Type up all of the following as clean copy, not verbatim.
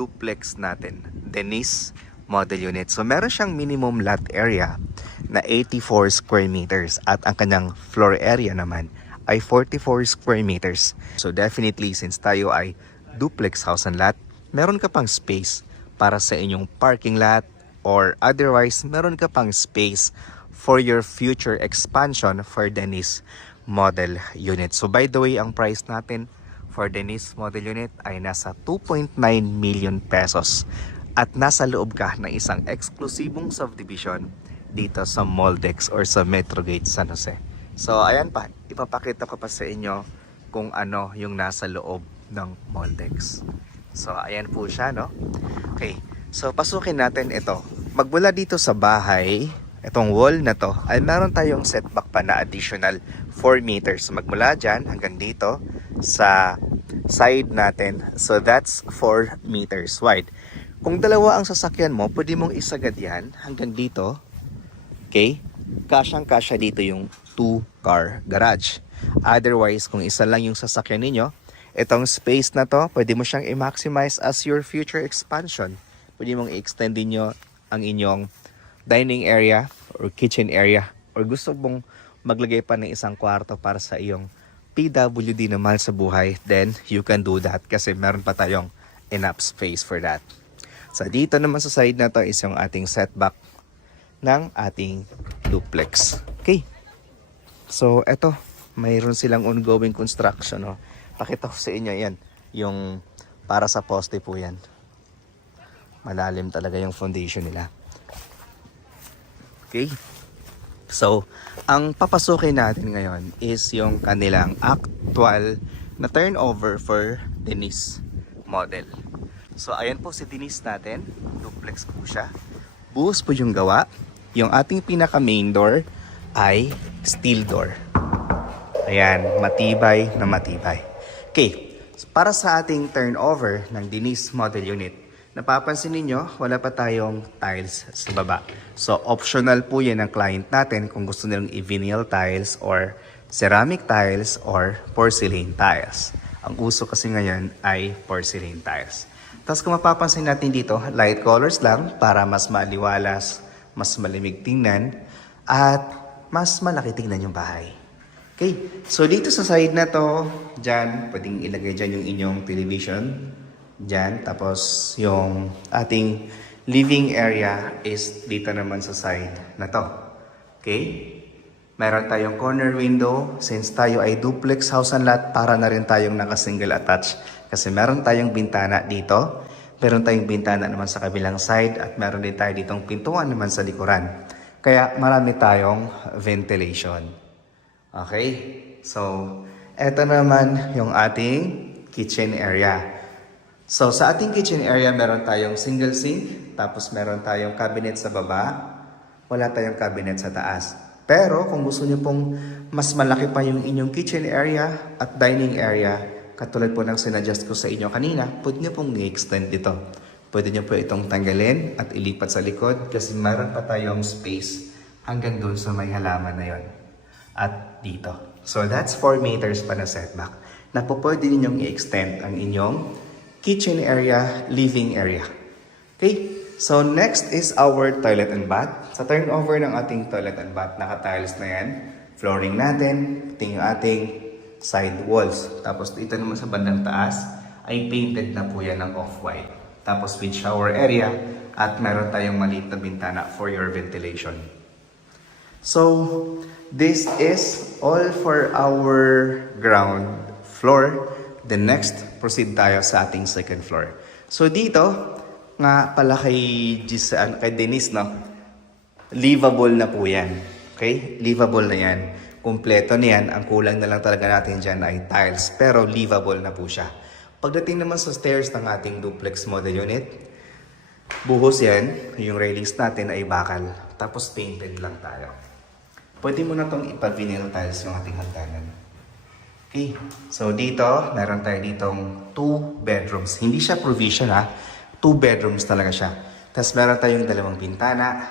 duplex natin, Denise model unit. So meron siyang minimum lot area na 84 square meters at ang kanyang floor area naman ay 44 square meters. So definitely since tayo ay duplex house and lot, meron ka pang space para sa inyong parking lot or otherwise meron ka pang space for your future expansion for Denise model unit. So by the way, ang price natin for Denise model unit ay nasa 2.9 million pesos at nasa loob ka ng isang eksklusibong subdivision dito sa Moldex or sa Metrogate San Jose. So ayan pa, ipapakita ko pa sa inyo kung ano yung nasa loob ng Moldex. So ayan po siya, no? Okay, so pasukin natin ito. Magmula dito sa bahay, itong wall na to ay meron tayong setback pa na additional 4 meters. Magmula dyan hanggang dito sa side natin. So that's 4 meters wide. Kung dalawa ang sasakyan mo, pwede mong isagad yan hanggang dito. Okay? Kasyang-kasya dito yung 2-car garage. Otherwise, kung isa lang yung sasakyan ninyo, itong space na to, pwede mo siyang i-maximize as your future expansion. Pwede mong i-extend nyo ang inyong dining area or kitchen area. Or gusto mong maglagay pa ng isang kwarto para sa iyong PWD na mahal sa buhay, then you can do that kasi meron pa tayong enough space for that. So dito naman sa side na to is yung ating setback ng ating duplex. Okay. So eto, mayroon silang ongoing construction. No? Pakita ko sa inyo yan. Yung para sa poste po yan. Malalim talaga yung foundation nila. Okay. So, ang papasukin natin ngayon is yung kanilang actual na turnover for Denise model. So, ayan po si Denise natin. Duplex po siya. Buhos po yung gawa. Yung ating pinaka main door ay steel door. Ayan, matibay na matibay. Okay, para sa ating turnover ng Denise model unit, napapansin ninyo, wala pa tayong tiles sa baba. So, optional po yan ng client natin kung gusto nilang i-vinyl tiles or ceramic tiles or porcelain tiles. Ang uso kasi ngayon ay porcelain tiles. Tapos kung mapapansin natin dito, light colors lang para mas maliwalas, mas malimig tingnan, at mas malaki tingnan yung bahay. Okay, so dito sa side na to, dyan, pwedeng ilagay dyan yung inyong television. Dyan, tapos yung ating living area is dito naman sa side na to. Okay? Meron tayong corner window. Since tayo ay duplex house and lot, para na rin tayong naka-single attach. Kasi meron tayong bintana dito. Meron tayong bintana naman sa kabilang side. At meron din tayo ditong pintuan naman sa likuran. Kaya marami tayong ventilation. Okay? So, eto naman yung ating kitchen area. So, sa ating kitchen area, meron tayong single sink, tapos meron tayong cabinet sa baba, wala tayong cabinet sa taas. Pero, kung gusto nyo pong mas malaki pa yung inyong kitchen area at dining area, katulad po ng sinadjust ko sa inyo kanina, pwede nyo pong i-extend dito. Pwede nyo po itong tanggalin at ilipat sa likod kasi meron pa tayong space hanggang doon sa may halaman na yon. At dito. So, that's 4 meters pa na setback. Na po pwede ninyong i-extend ang inyong kitchen area, living area. Okay, so next is our toilet and bath. Sa turnover ng ating toilet and bath, naka-tiles na yan. Flooring natin, ito yung ating side walls. Tapos dito naman sa bandang taas, ay painted na po yan ng off-white. Tapos with shower area, at meron tayong maliit na bintana for your ventilation. So, this is all for our ground floor. The next, proceed tayo sa ating second floor. So dito, nga pala kay Denise, no? Livable na po yan. Okay? Livable na yan. Kumpleto na yan. Ang kulang na lang talaga natin dyan ay tiles. Pero livable na po siya. Pagdating naman sa stairs ng ating duplex model unit, buhos yan. Yung railings natin ay bakal. Tapos painted lang tayo. Pwede mo na itong ipa-vinyl tiles yung ating hagdanan. Okay, so dito, meron tayo ditong 2 bedrooms. Hindi siya provision ha, 2 bedrooms talaga siya. Tapos meron tayong 2 bintana.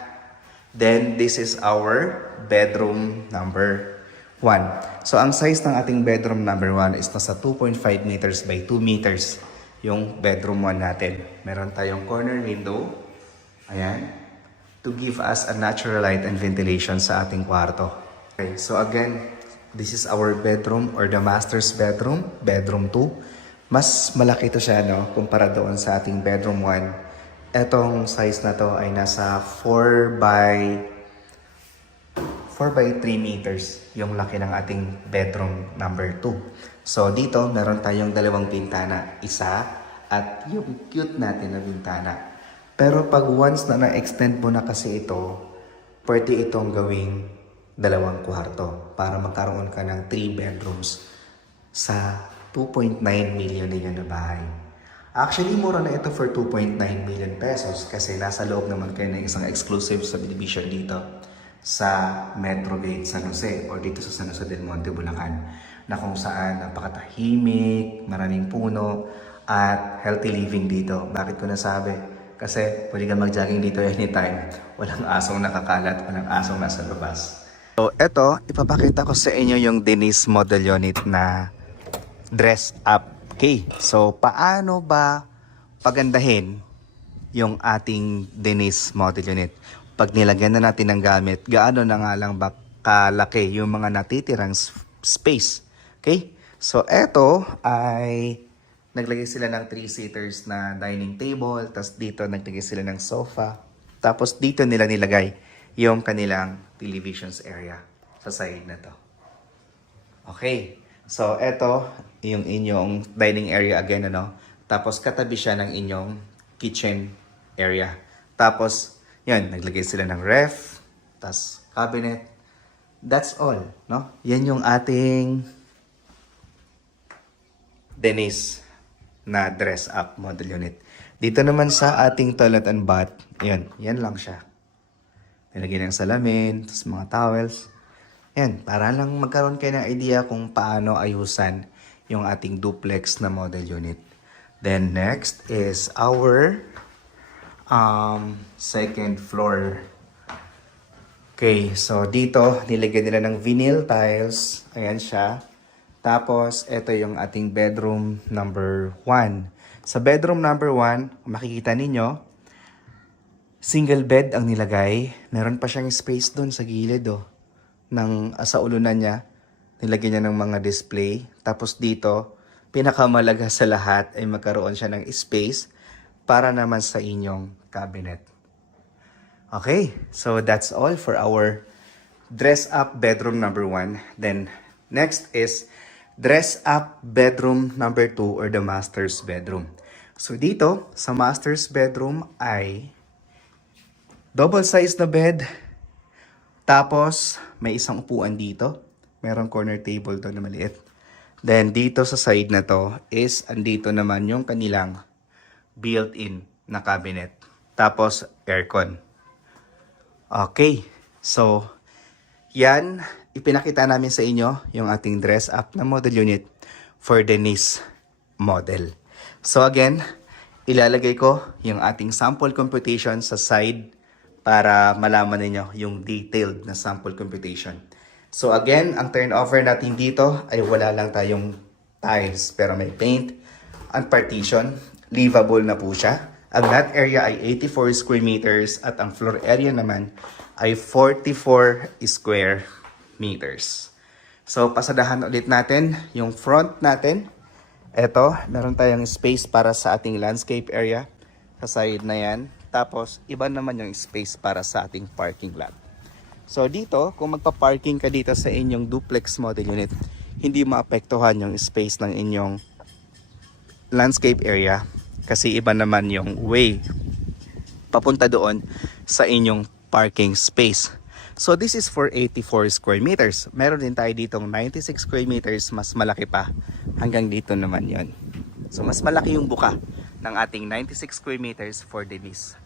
Then, this is our bedroom number 1. So, ang size ng ating bedroom number 1 is nasa 2.5 meters by 2 meters. yung bedroom 1 natin. Meron tayong corner window. Ayan. To give us a natural light and ventilation sa ating kwarto. Okay, so again, this is our bedroom or the master's bedroom, bedroom 2. Mas malaki to siya, no, kumpara doon sa ating bedroom 1. Etong size na to ay nasa 4 by 3 meters yung laki ng ating bedroom number 2. So dito, meron tayong dalawang bintana. Isa at yung cute natin na bintana. Pero pag once na na-extend mo na kasi ito, pwede itong gawing dalawang kwarto para magkaroon ka ng 3 bedrooms sa 2.9 million na bahay. Actually, mura na ito for 2.9 million pesos kasi nasa loob naman kayo ng isang exclusive subdivision dito sa Metro Gate San Jose o dito sa San Jose del Monte, Bulacan, na kung saan napakatahimik, maraming puno at healthy living dito. Bakit ko nasabi? Kasi pwede kang mag-jogging dito anytime. Walang asong nakakalat, walang asong nasa labas. So eto, ipapakita ko sa inyo yung Denise model unit na dress up. Okay, so paano ba pagandahin yung ating Denise model unit? Pag nilagyan na natin ng gamit, gaano na nga lang ba kalaki yung mga natitirang space? Okay, so eto ay naglagay sila ng 3-seaters na dining table, tapos dito naglagay sila ng sofa, tapos dito nila nilagay yung kanilang televisions area sa side na to. Okay, so eto yung inyong dining area again, ano? Tapos katabi siya ng inyong kitchen area. Tapos, yan, naglagay sila ng ref, tapos cabinet. That's all, no? Yan yung ating Denise na dress up model unit. Dito naman sa ating toilet and bath, yan lang siya. Nilagyan ng salamin, tapos mga towels. Yan, para lang magkaroon kayo ng idea kung paano ayusan yung ating duplex na model unit. Then next is our second floor. Okay, so dito nilagyan nila ng vinyl tiles. Ayan siya. Tapos, ito yung ating bedroom number 1. Sa bedroom number 1, makikita ninyo, single bed ang nilagay. Meron pa siyang space doon sa gilid, oh. Sa ulunan niya, nilagyan niya ng mga display. Tapos dito, pinakamalaga sa lahat ay magkaroon siya ng space para naman sa inyong cabinet. Okay, so that's all for our dress up bedroom number 1. Then, next is dress up bedroom number 2 or the master's bedroom. So dito, sa master's bedroom ay double size na bed. Tapos, may isang upuan dito. Merong corner table doon na maliit. Then dito sa side na to is andito naman yung kanilang built-in na cabinet. Tapos, aircon. Okay, so yan, ipinakita namin sa inyo yung ating dress up na model unit for Denise model. So again, ilalagay ko yung ating sample computation sa side para malaman niyo yung detailed na sample computation. So again, ang turnover natin dito ay wala lang tayong tiles pero may paint and partition. Livable na po siya. Ang lot area ay 84 square meters at ang floor area naman ay 44 square meters. So, pasadahan ulit natin yung front natin. Ito, meron tayong space para sa ating landscape area sa side na yan. Tapos, iba naman yung space para sa ating parking lot. So, dito, kung magpa-parking ka dito sa inyong duplex model unit, hindi maapektuhan yung space ng inyong landscape area kasi iba naman yung way papunta doon sa inyong parking space. So this is for 84 square meters. Meron din tayo ditong 96 square meters, mas malaki pa. Hanggang dito naman yon. So mas malaki yung buka ng ating 96 square meters for Denise